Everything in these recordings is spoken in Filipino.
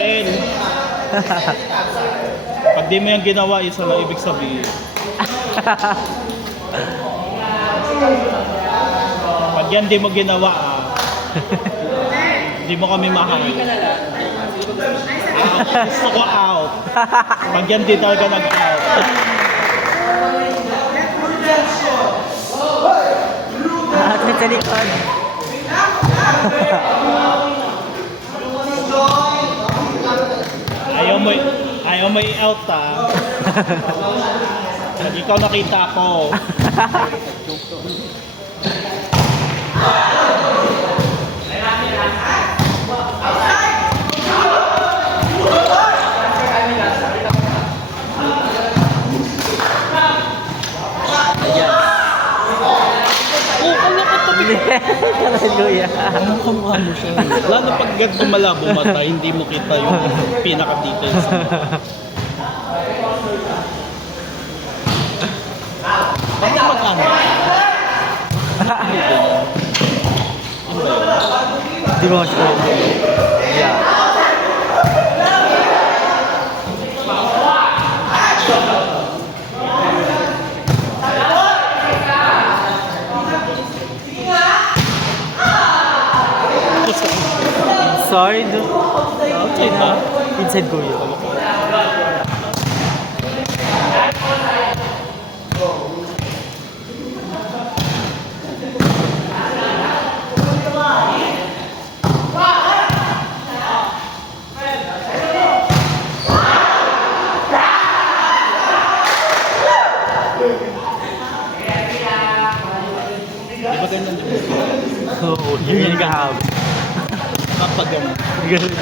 El, pag di mo yung ginawa, isa lang ibig sabihin. Pag yan di mo ginawa, di mo kami mahal. Gusto ko out. Pag yan di talaga nag-out. At sa likod. Ayaw mo i-out Pag ikaw nakita ko. Hallelujah. Kamukha mo siya. Lalo pag ganito malabo mata, hindi mo kita yung pinaka-details. Bakit magkano? Di ba mas yeah. Inside? Outside ba? Inside ko yun. Di ba ganyan din? Oo, yun yung kahapon. Kapagam. Ganun.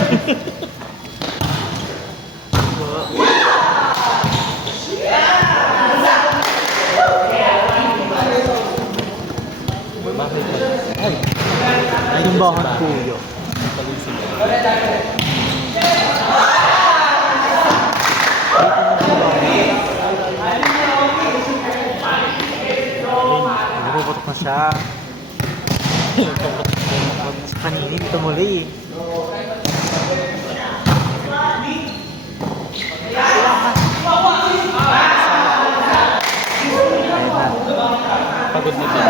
Ay, Simbahan kuyo. Nagpuputok na siya. Kanina, dito muli. Pagod na din.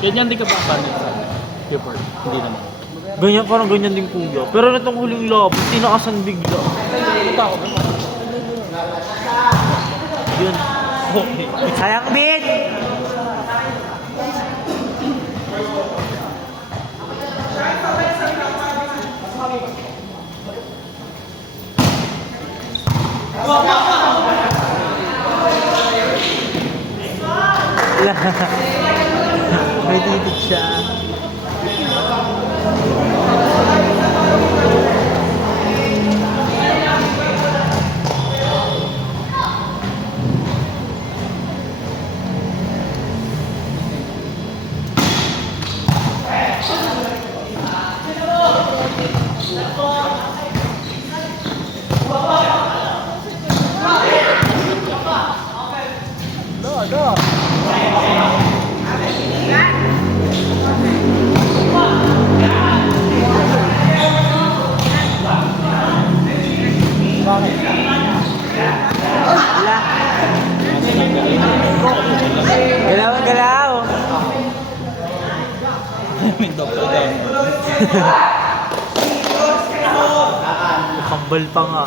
Ganyan di ka ba panik sa keyboard? Hindi naman. Ganyan, parang ganyan din kuya. Pero natong huling laban, tinakasan bigla. Yun. Okay. Sayang bit! May titig siya. Wala. Galaw, galaw. May double down. Kambal pa nga.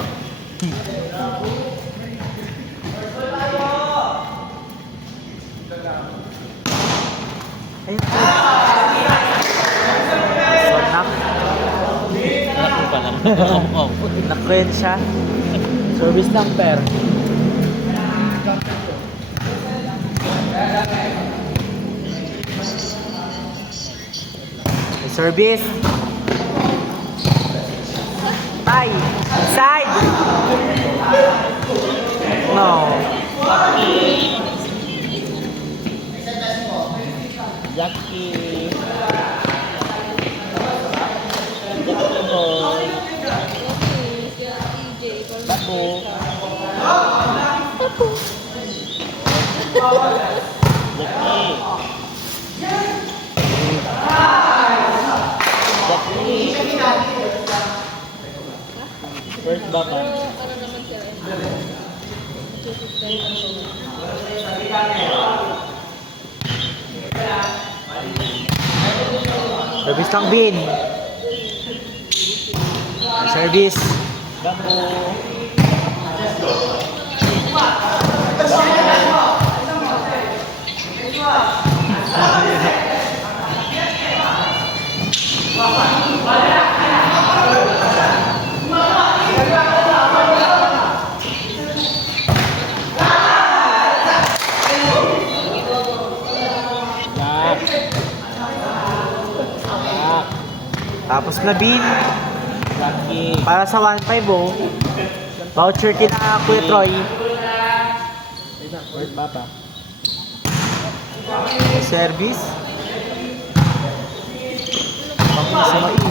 Ayun. Sonak. Anak ko pa lang. Oo. Nakwen siya. Service number. Service. Ay! Side! No. Jackie. First bata. Ano naman sila? Service lang, Bin. Service. Bako. Tapos na, Bin. Lucky. Para sa 1.5 oh. Voucher kina Kuya Troy. First bata. Service. Pangis sa mais.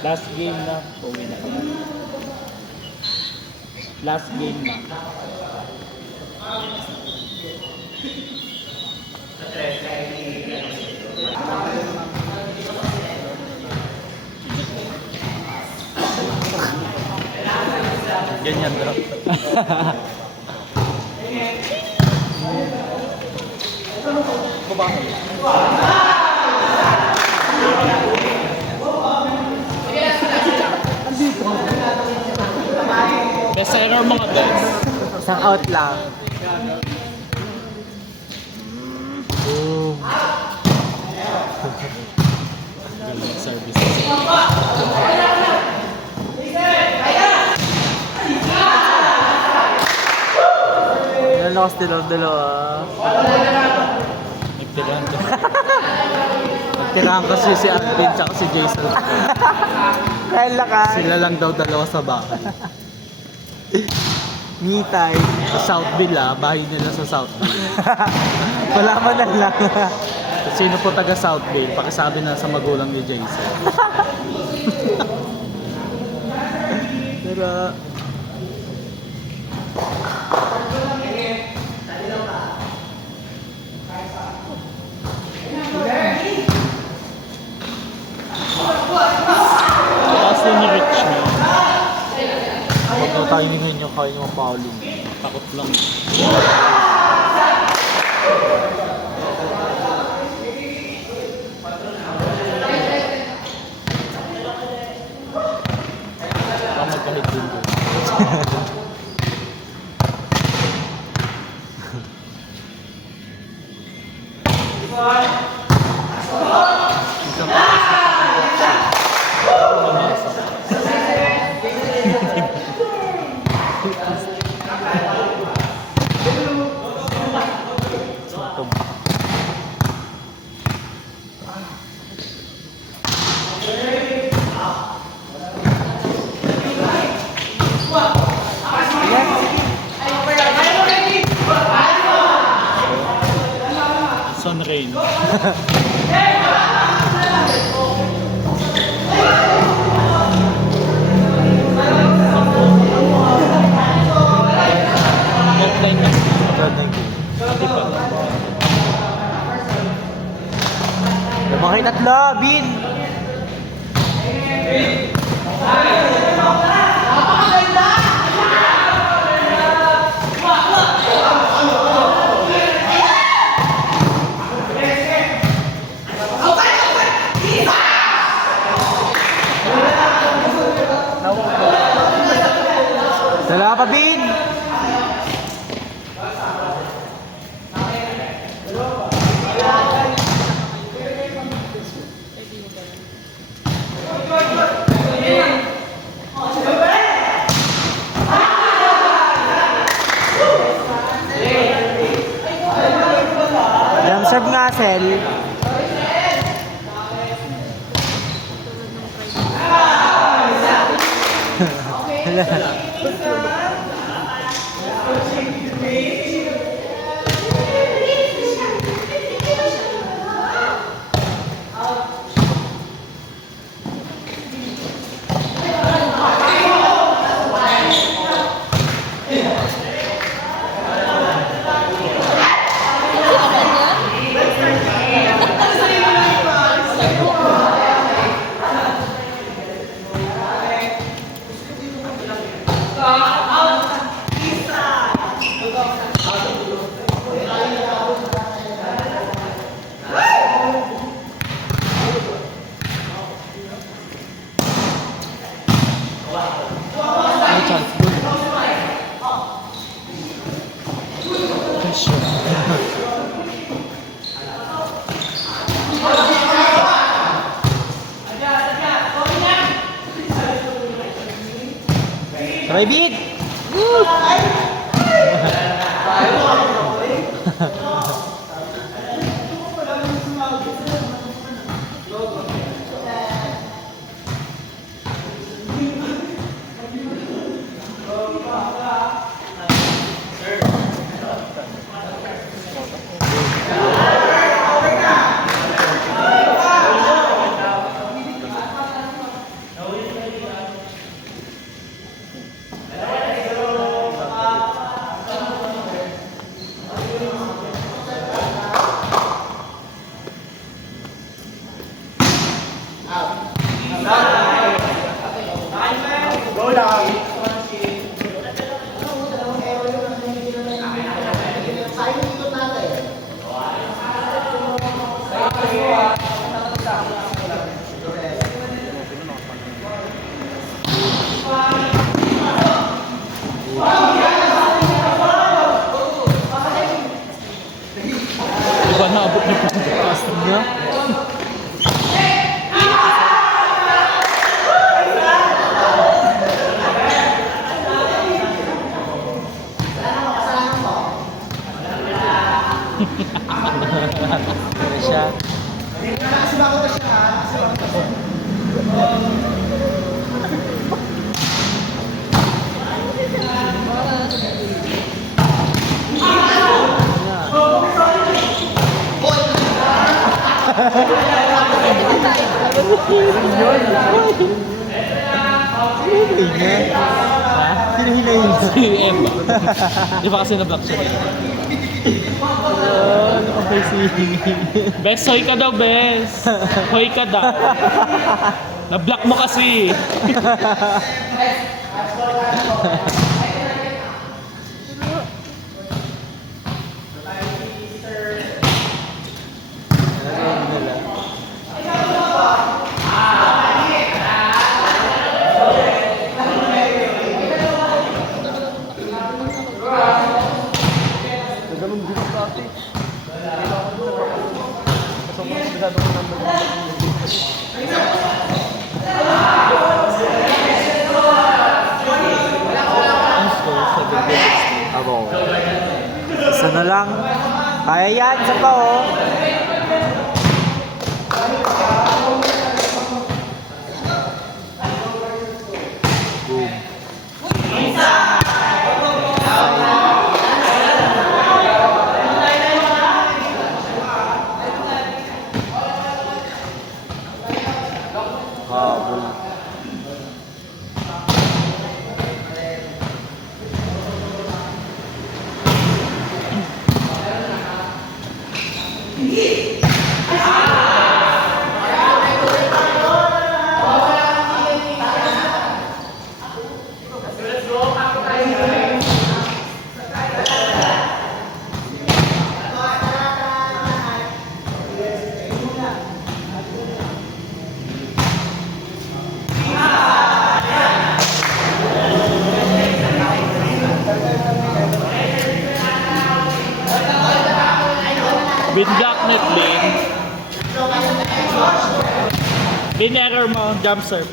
Last game na. Uwi na. Last game na. Ganyan, bro. Best seller mga best. Isang out lang. Oh. Galing services. Yan lakas dalawa. Nagtirahan ko. Tirahan kasi si Alvin tsaka si Jason. Dahil lakas. Sila lang daw dalawa sa bahay. Me time. Sa Southville bahay nila sa Southville. Wala man na lang. Sino po taga Southville? Pakisabi na sa magulang ni Jason. Pero... Kaso ni Rich na. Huwag na tayo ngayon yung kaya ng Paulo. Takot lang. Baka magkahit din doon. Sun Rain. Offline na. Hindi pa. Bakit tatlo, Bin? Dala pa, Bin! Jam serve nga, Sel. Try big! Diba naabot niyo po? Taas niya. Ano siya? Sino niya? Ha? Sino hinayin niya? Si Emma. Di ba kasi na-block siya? Ano ka ba si... Bes, hoy ka daw, Bes. Hoy ka daw. Na-block mo kasi. Abo. Isa na lang. Kaya yan. Isa pa oh. Habol. Bin block net, Bin. Bin error mo, jump serve.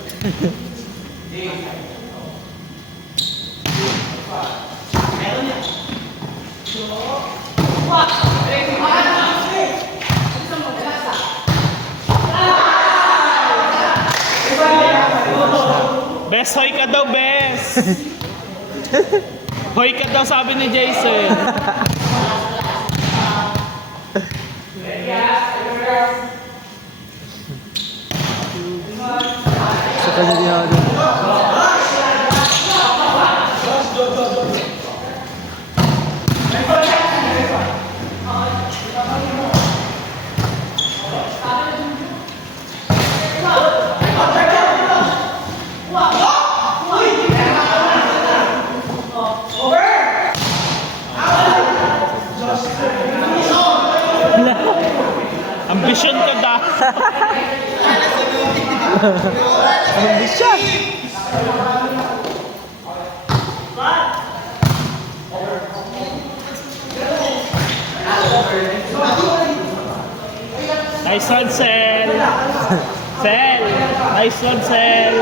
Bes, hoy ka daw, Bes. Hoy ka daw, sabi ni Jason. Sa kanya din ako din. Ambisyon ka da. Anong bisyan? Nice one, Sel. Sel. Nice one, Sel.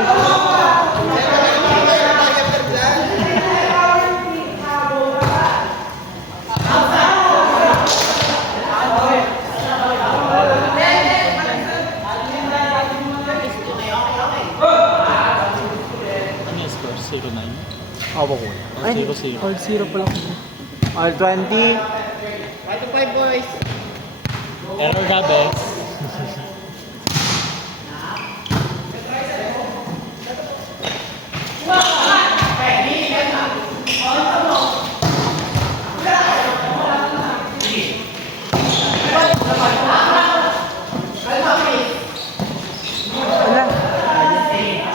R09. Ako ko. Ay, 0-0. R0 pala ko. R20. Error ka, Bes. Wala.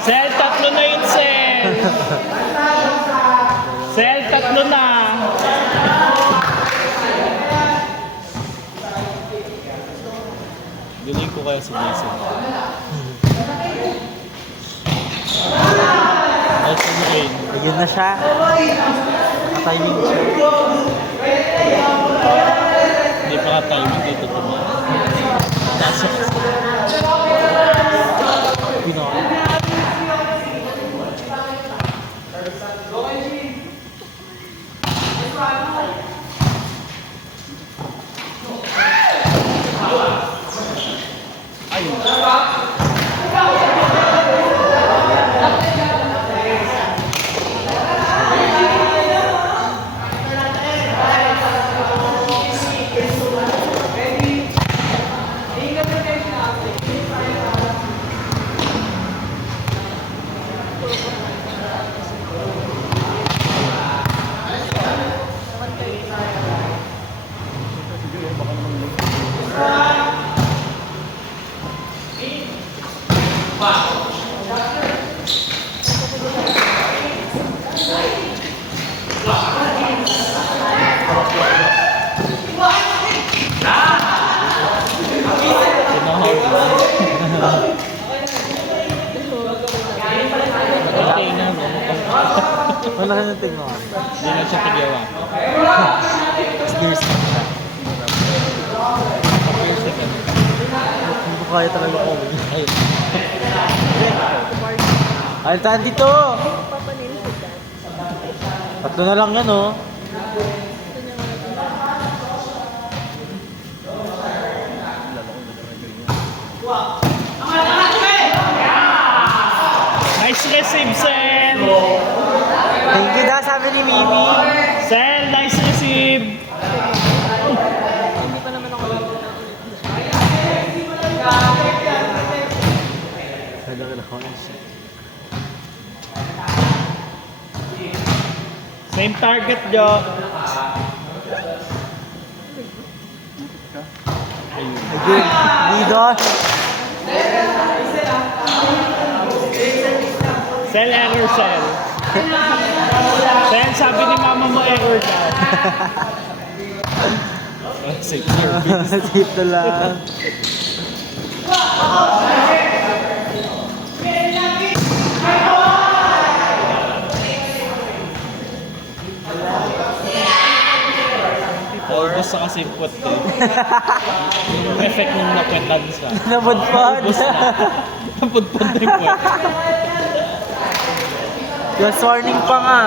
Sel, tatlo na yun, Sel. Sel, tatlo na. Galing ko kaya si Jason. Also, Rain. Ayun na siya. Nakatiming siya. Hindi pa ka-timing dito tumayo. Nasok. Pinoy. Okay na, no? Wala ka ng tingnan. Hindi na siya tigawa. Sneers na siya. Kapag second. Hindi ko kaya talaga ko. Ay, Altan dito! Tatlo na lang yan, oh. nice receive, Sel. Thank you daw, sabi ni Mimi. Sel, nice receive. Kailangan ako na siya. Same target, Jo. Again, Didon. Sel, error, Sel. Sel, sabi ni mama mo error daw. Safe service. Dito lang. Ubus na kasi puwet eh. Yung effect nung napwetan siya. Nabudpod. Ubus na. Napudpod na yung puwet. Just warning pa nga.